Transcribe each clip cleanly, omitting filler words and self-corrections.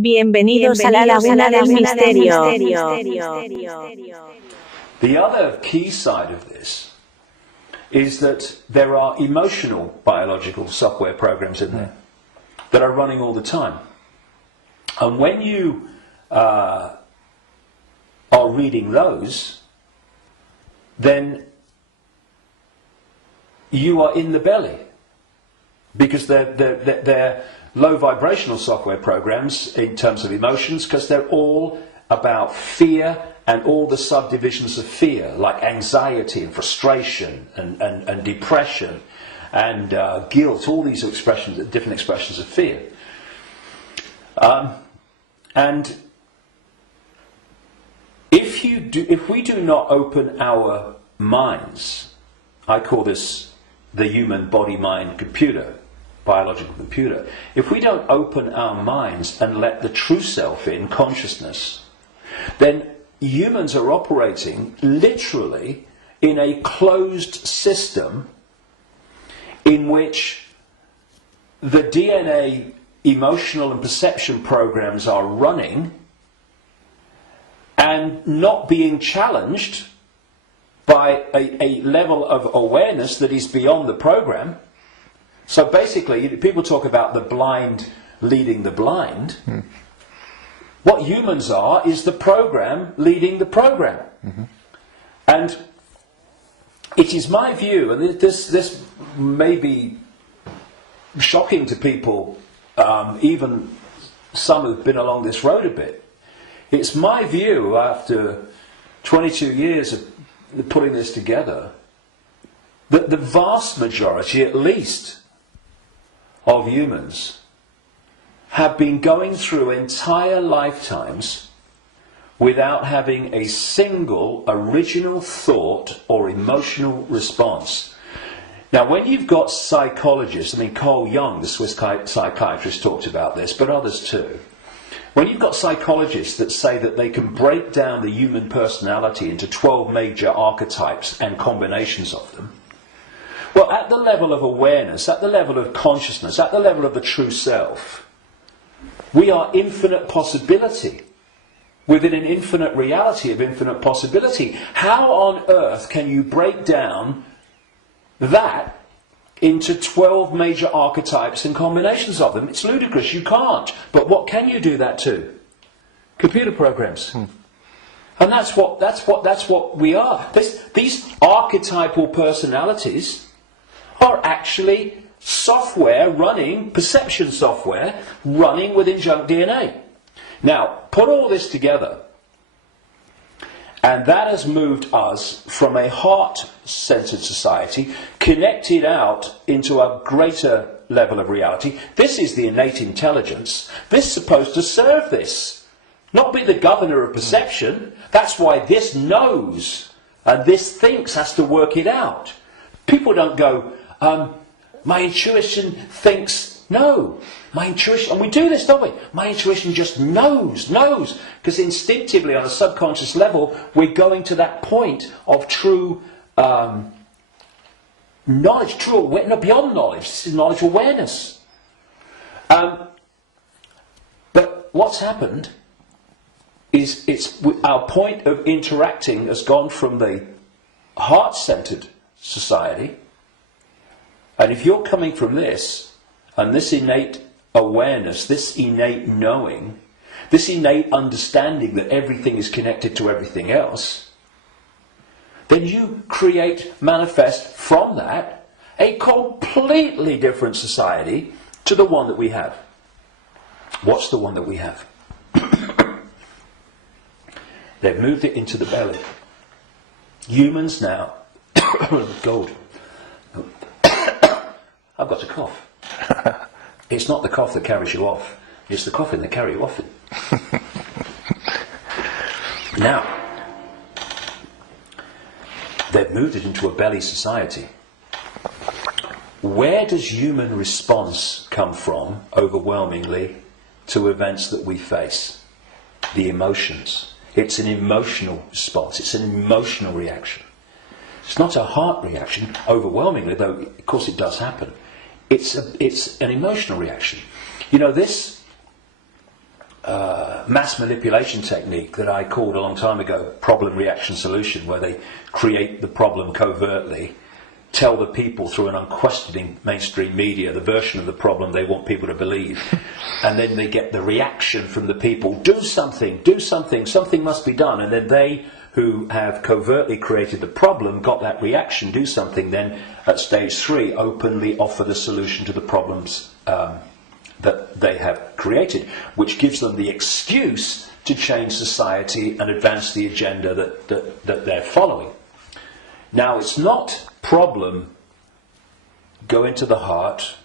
Bienvenidos a la laguna del misterio. The other key side of this is that there are emotional biological software programs in there that are running all the time. And when you are reading those, then you are in the belly, because they're low vibrational software programs in terms of emotions, because they're all about fear and all the subdivisions of fear, like anxiety and frustration and depression and guilt, all these expressions, different expressions of fear. And if we do not open our minds, I call this the human body-mind computer, biological computer. If we don't open our minds and let the true self in, consciousness, then humans are operating literally in a closed system in which the DNA emotional and perception programs are running and not being challenged by a level of awareness that is beyond the program. So basically, people talk about the blind leading the blind. What humans are is the program leading the program. And it is my view, and this may be shocking to people, even some who've been along this road a bit. It's my view, after 22 years of putting this together, that the vast majority, at least, of humans have been going through entire lifetimes without having a single original thought or emotional response. Now, when you've got psychologists, I mean, Carl Jung, the Swiss psychiatrist, talked about this, but others too. When you've got psychologists that say that they can break down the human personality into 12 major archetypes and combinations of them, well, at the level of awareness, at the level of consciousness, at the level of the true self, we are infinite possibility within an infinite reality of infinite possibility. How on earth can you break down that into 12 major archetypes and combinations of them? It's ludicrous. You can't. But what can you do that to? Computer programs. And that's what we are. These archetypal personalities are actually software running, perception software running within junk DNA. Now, put all this together, and that has moved us from a heart-centered society, connected out into a greater level of reality. This is the innate intelligence. This is supposed to serve this, not be the governor of perception. That's why this knows, and this thinks has to work it out. People don't go, my intuition thinks, no, my intuition, and we do this, don't we? My intuition just knows, because instinctively on a subconscious level, we're going to that point of true knowledge, true awareness, not beyond knowledge, this is knowledge awareness. But what's happened is our point of interacting has gone from the heart-centered society. And if you're coming from this, and this innate awareness, this innate knowing, this innate understanding that everything is connected to everything else, then you manifest from that a completely different society to the one that we have. What's the one that we have? They've moved it into the belly. Humans now, gold. I've got a cough. It's not the cough that carries you off. It's the coughing that carries you off. Now, they've moved it into a belly society. Where does human response come from, overwhelmingly, to events that we face? The emotions. It's an emotional response. It's an emotional reaction. It's not a heart reaction, overwhelmingly, though of course it does happen. It's an emotional reaction. You know, this mass manipulation technique that I called a long time ago problem, reaction, solution, where they create the problem covertly, tell the people through an unquestioning mainstream media the version of the problem they want people to believe, and then they get the reaction from the people, do something, something must be done, and then they who have covertly created the problem got that reaction, do something, then at stage 3 openly offer the solution to the problems that they have created, which gives them the excuse to change society and advance the agenda that they're following. Now, it's not problem, go into the heart,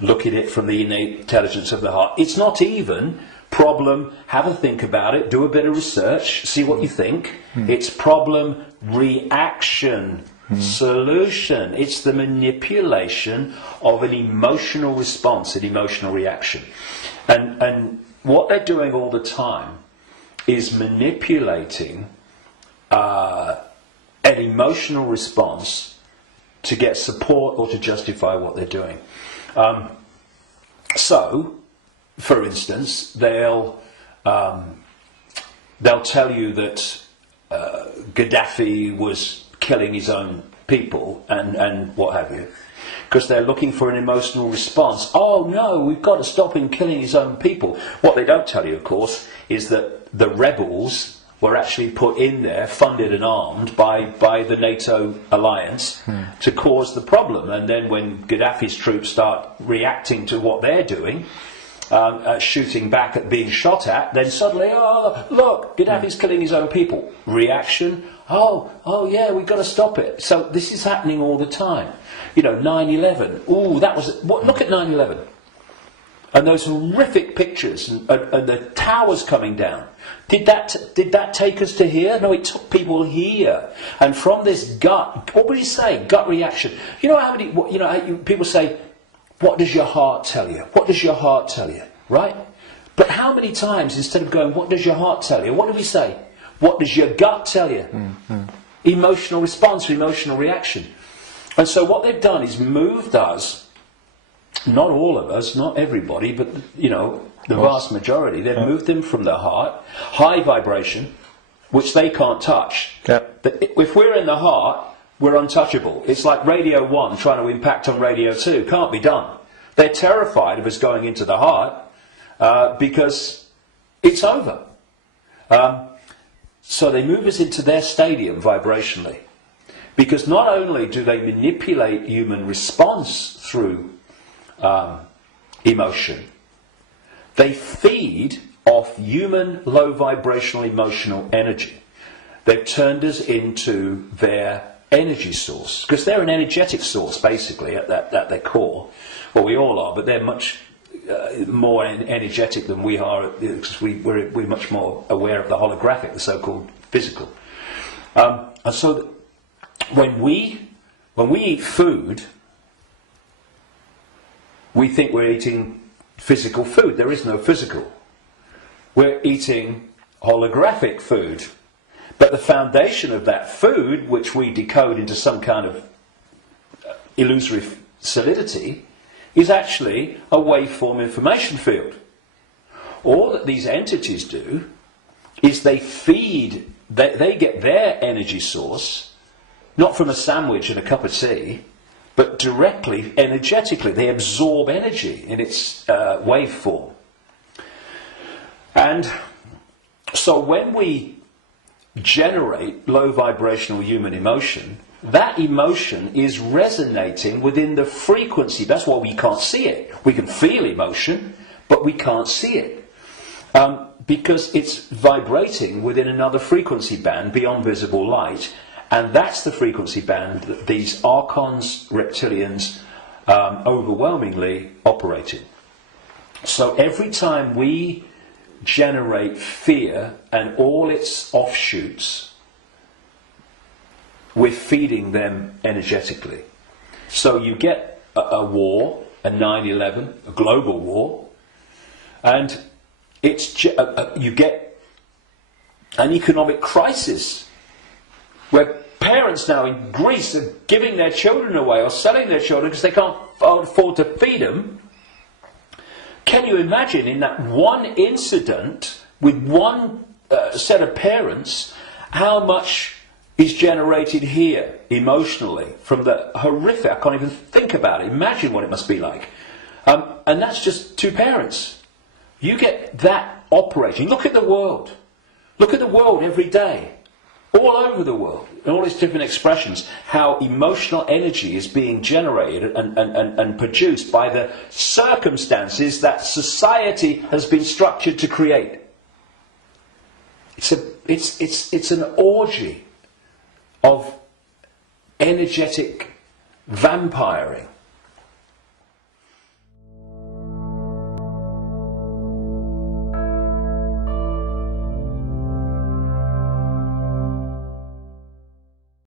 look at it from the innate intelligence of the heart. It's not even problem, have a think about it, do a bit of research, see what you think. It's problem, reaction, solution. It's the manipulation of an emotional response, an emotional reaction. And what they're doing all the time is manipulating an emotional response to get support or to justify what they're doing. So, for instance, they'll tell you that Gaddafi was killing his own people and what have you, because they're looking for an emotional response. Oh no, we've got to stop him killing his own people. What they don't tell you, of course, is that the rebels were actually put in there, funded and armed by the NATO alliance to cause the problem. And then when Gaddafi's troops start reacting to what they're doing, shooting back at being shot at, then suddenly, oh, look, Gaddafi's killing his own people. Reaction, oh yeah, we've got to stop it. So this is happening all the time. 9/11, ooh, that was, look at 9/11. And those horrific pictures and the towers coming down. Did that take us to here? No, it took people here. And from this gut, what would you say? Gut reaction. How people say, what does your heart tell you? What does your heart tell you? Right? But how many times, instead of going, what does your heart tell you? What do we say? What does your gut tell you? Emotional response, emotional reaction. And so what they've done is moved us, not all of us, not everybody, but, the vast majority, they've moved them from the heart, high vibration, which they can't touch. Yep. If we're in the heart, we're untouchable. It's like Radio 1 trying to impact on Radio 2. Can't be done. They're terrified of us going into the heart because it's over. So they move us into their stadium vibrationally. Because not only do they manipulate human response through emotion, they feed off human low vibrational emotional energy. They've turned us into their energy source, because they're an energetic source basically at their core. Well, we all are, but they're much more energetic than we are, because we're much more aware of the holographic, the so-called physical. And so when we eat food, we think we're eating physical food. There is no physical. We're eating holographic food. But the foundation of that food, which we decode into some kind of illusory solidity, is actually a waveform information field. All that these entities do is they feed, they get their energy source, not from a sandwich and a cup of tea, but directly, energetically. They absorb energy in its waveform. And so when we generate low vibrational human emotion, that emotion is resonating within the frequency. That's why we can't see it. We can feel emotion, but we can't see it. Because it's vibrating within another frequency band beyond visible light. And that's the frequency band that these archons, reptilians, overwhelmingly operate in. So every time we generate fear and all its offshoots, we're feeding them energetically. So you get a war, a 9/11, a global war, and you get an economic crisis where parents now in Greece are giving their children away or selling their children because they can't afford to feed them. Can you imagine in that one incident with one set of parents how much is generated here emotionally from the horrific? I can't even think about it. Imagine what it must be like. And that's just two parents. You get that operating. Look at the world. Look at the world every day. All over the world, in all its different expressions, how emotional energy is being generated and produced by the circumstances that society has been structured to create. It's an orgy of energetic vampiring